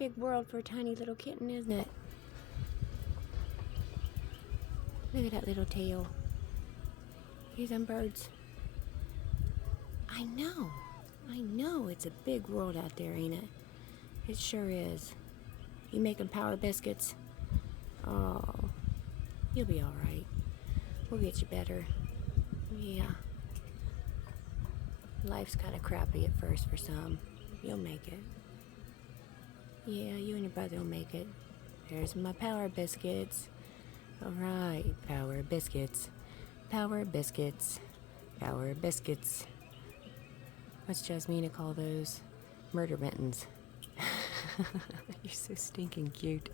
big world for a tiny little kitten, isn't it? Look at that little tail. Here's them birds. I know, it's a big world out there, ain't it? It sure is. You making power biscuits? Oh, you'll be all right. We'll get you better. Yeah. Life's kind of crappy at first for some. You'll make it. Yeah, you and your brother will make it. There's my power biscuits. All right, power biscuits. Power biscuits. Power biscuits. What's Jasmina call those? Murder mittens. You're so stinking cute.